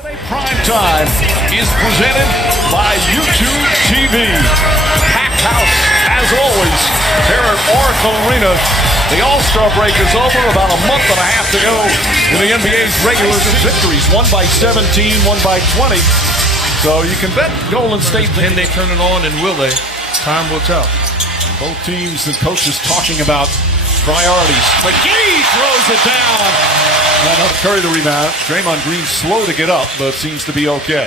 Prime Time is presented by YouTube TV. Packed house, as always, here at Oracle Arena. The All-Star break is over, about a month and a half to go in the NBA's regular victories. One by 17, one by 20. So you can bet Golden State. Can they turn it on, and will they? Time will tell. Both teams and coaches talking about priorities. McGee throws it down. Not Curry the rebound. Draymond Green slow to get up, but seems to be okay.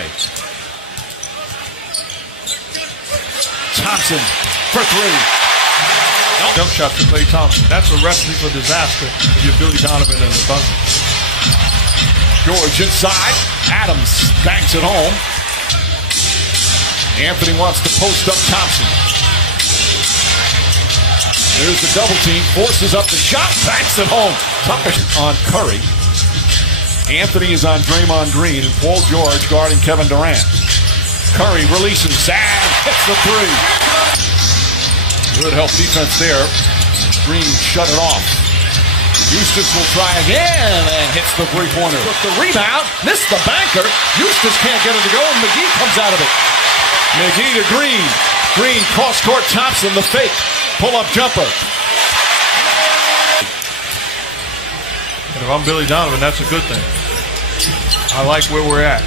Thompson for three. Jump shot for Klay Thompson. That's a recipe for disaster if you're Billy Donovan and the Thunder. George inside. Adams banks it home. Anthony wants to post up Thompson. There's the double team. Forces up the shot. Banks it home. Tucker on Curry. Anthony is on Draymond Green and Paul George guarding Kevin Durant. Curry releases and hits the three. Good help defense there. Green shut it off. Eustace will try again and hits the three-pointer. Took the rebound, missed the banker. Eustace can't get it to go, and McGee comes out of it. McGee to Green. Green cross-court Thompson, the fake. Pull-up jumper. And if I'm Billy Donovan, that's a good thing. I like where we're at.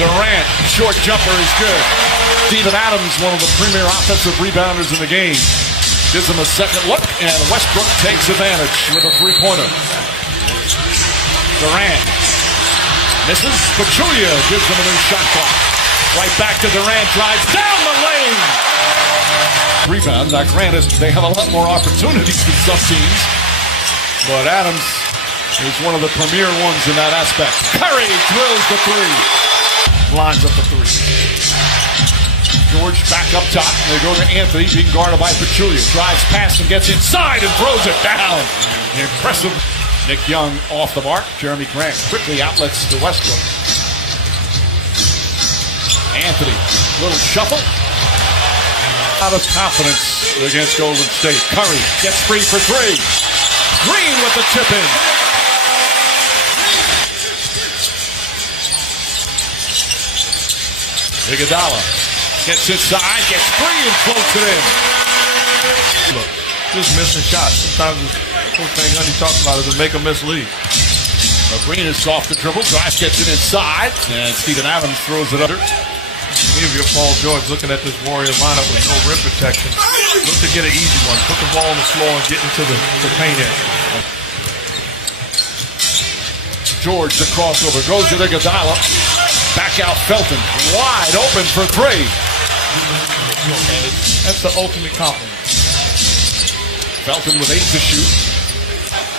Durant, short jumper is good. Steven Adams, one of the premier offensive rebounders in the game, gives him a second look, and Westbrook takes advantage with a three-pointer. Durant misses. Pachulia gives him a new shot clock. Right back to Durant, drives down the lane. Rebound. Now, granted, they have a lot more opportunities than some teams, but Adams is one of the premier ones in that aspect. Curry drills the three. Lines up the three. George back up top. They go to Anthony, being guarded by Pachulia. Drives past and gets inside and throws it down. Impressive. Nick Young off the mark. Jeremy Grant quickly outlets to Westbrook. Anthony, little shuffle. Out of confidence against Golden State. Curry gets free for three. Green with the tip in. Iguodala gets inside, gets free, and floats it in. Look, just missing shots. Sometimes the whole thing Honey talks about is to make a miss lead. Green is soft to dribble. Drive gets it inside, and Steven Adams throws it under. Any of your Paul George looking at this Warrior lineup with no rim protection, look to get an easy one. Put the ball on the floor and get into the paint area. George, the crossover, goes to Iguodala. Back out Felton, wide open for three. That's the ultimate compliment. Felton with 8 to shoot.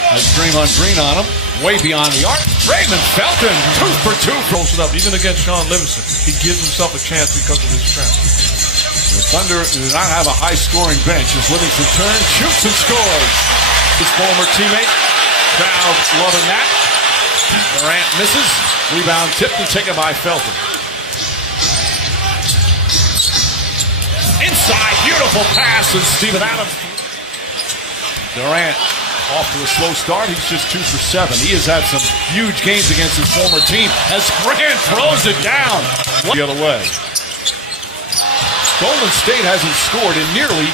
Has Draymond Green on him, way beyond the arc. Raymond Felton, 2 for 2. Throws it up, even against Sean Livingston. He gives himself a chance because of his strength. The Thunder do not have a high-scoring bench as Livingston turns, shoots, and scores. His former teammate, crowd loving that. Durant misses. Rebound tipped and taken by Felton. Inside, beautiful pass, and Steven Adams. Durant off to a slow start. He's just 2 for 7. He has had some huge games against his former team as Grant throws it down. The other way. Golden State hasn't scored in nearly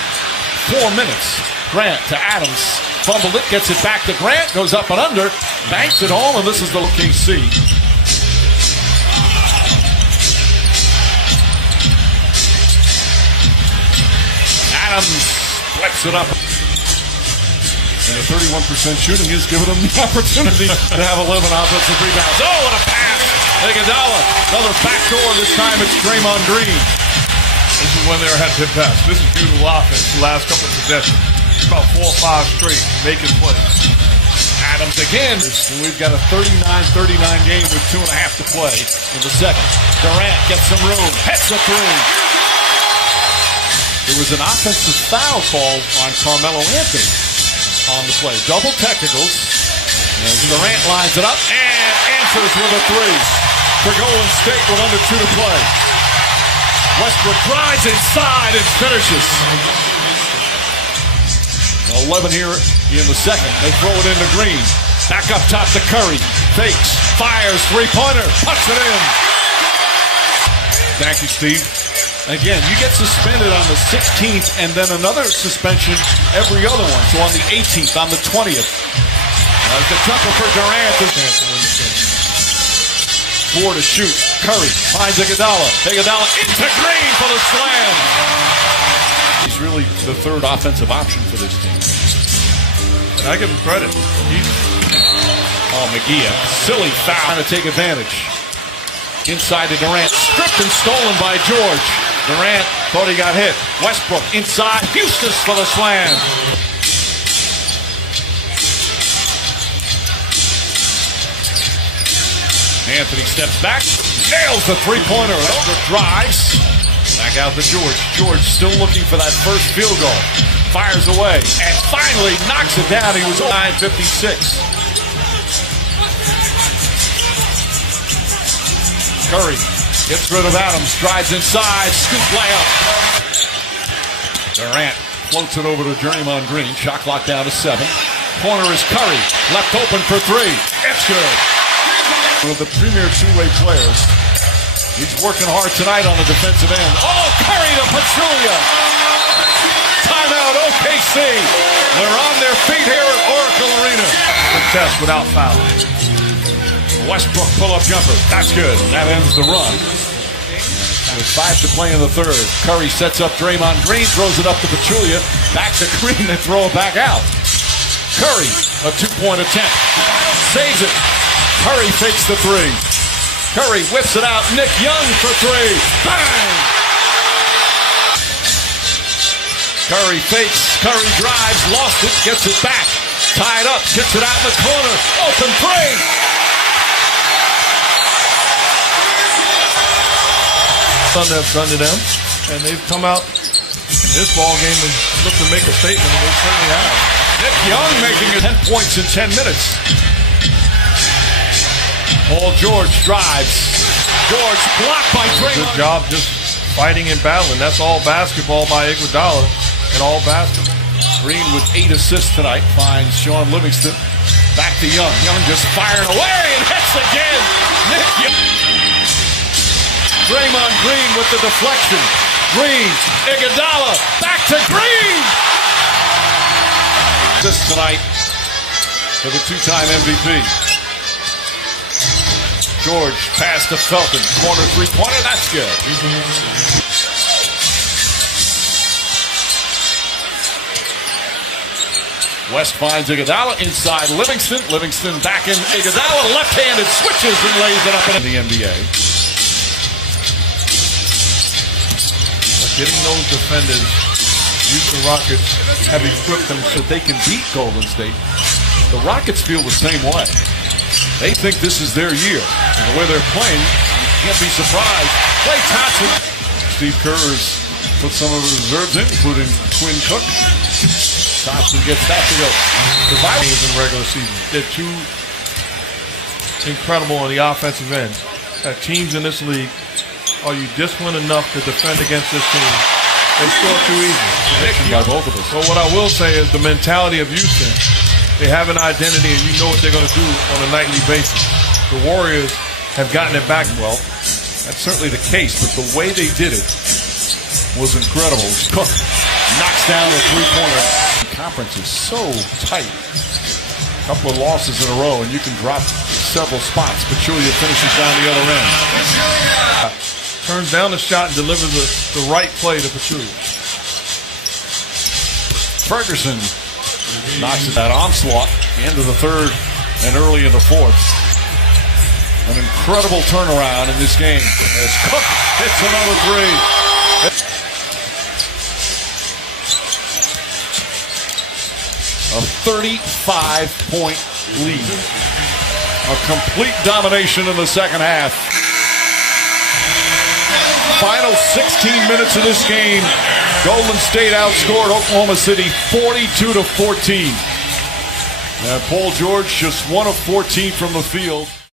4 minutes. Grant to Adams. Fumbled it, gets it back to Grant, goes up and under, banks it home, and this is the KC. Adams flips it up. And a 31% shooting has given him the opportunity to have 11 offensive rebounds. Oh, what a pass! Iguodala, another backdoor, this time it's Draymond Green. This is when they're at their best. This is beautiful offense the last couple of possessions. About 4 or 5 straight, making plays. Adams again. We've got a 39-39 game with 2.5 to play in the second. Durant gets some room, hits a three. There was an offensive foul called on Carmelo Anthony on the play. Double technicals. As Durant lines it up and answers with a three for Golden State with under 2 to play. Westbrook drives inside and finishes. 11 here in the second. They throw it into Green. Back up top to Curry. Fakes, fires, three-pointer, puts it in. Thank you, Steve. Again, you get suspended on the 16th and then another suspension every other one. So on the 18th, on the 20th. The jumper for Durant. Four to shoot. Curry finds Iguodala. Iguodala into Green for the slam. He's really the third offensive option for this team. And I give him credit. McGee, silly foul. Trying to take advantage. Inside to Durant. Stripped and stolen by George. Durant thought he got hit. Westbrook inside. Eustace for the slam. Anthony steps back. Nails the three-pointer. Over drives. Back out to George. George still looking for that first field goal. Fires away. And finally knocks it down. He was 9:56. Curry gets rid of Adams, drives inside, scoop layup. Durant floats it over to Draymond Green. Shot clock down to 7. Corner is Curry, left open for 3. It's good. One of the premier two-way players. He's working hard tonight on the defensive end. Oh, Curry to Pachulia. Timeout OKC. They're on their feet here at Oracle Arena. Contest without foul. Westbrook pull-up jumper. That's good. That ends the run. With 5 to play in the third. Curry sets up Draymond Green, throws it up to Pachulia. Back to Green and throw it back out. Curry, a two-point attempt. Saves it. Curry fakes the 3. Curry whips it out. Nick Young for 3. Bang! Curry fakes. Curry drives. Lost it. Gets it back. Tied up. Gets it out in the corner. Open 3. That's done to them, and they've come out in this ball game and looked to make a statement, and they certainly have. Nick Young making it 10 points in 10 minutes. Paul George drives. George blocked by Draymond. Good job just fighting and battling. That's all basketball by Iguodala and all basketball. Green with 8 assists tonight finds Sean Livingston. Back to Young. Young just firing away and hits again. Nick Young. Draymond Green with the deflection. Green, Iguodala, back to Green. This tonight for the 2-time MVP. George pass to Felton. Corner three-pointer, that's good. West finds Iguodala inside Livingston. Livingston back in Iguodala. Left-handed switches and lays it up in the NBA. Getting those defenders, Houston Rockets have equipped them so they can beat Golden State. The Rockets feel the same way. They think this is their year. And the way they're playing, you can't be surprised. Klay Thompson. Steve Kerr has put some of his reserves in, including Quinn Cook. Thompson gets that to go. The games in regular season. They're too incredible on the offensive end. Teams in this league, are you disciplined enough to defend against this team? They score too easy. By both of us. So what I will say is the mentality of Houston, they have an identity and you know what they're going to do on a nightly basis. The Warriors have gotten it back. Well, that's certainly the case, but the way they did it was incredible. Cook knocks down a three-pointer. The conference is so tight. A couple of losses in a row, and you can drop several spots. Pachulia finishes down the other end. Turns down the shot and delivers the right play to Pachulia. Ferguson knocks that onslaught, end of the third and early in the fourth. An incredible turnaround in this game as Cook hits another 3. A 35-point lead. A complete domination in the second half. Final 16 minutes of this game, Golden State outscored Oklahoma City 42-14. Paul George just 1 of 14 from the field.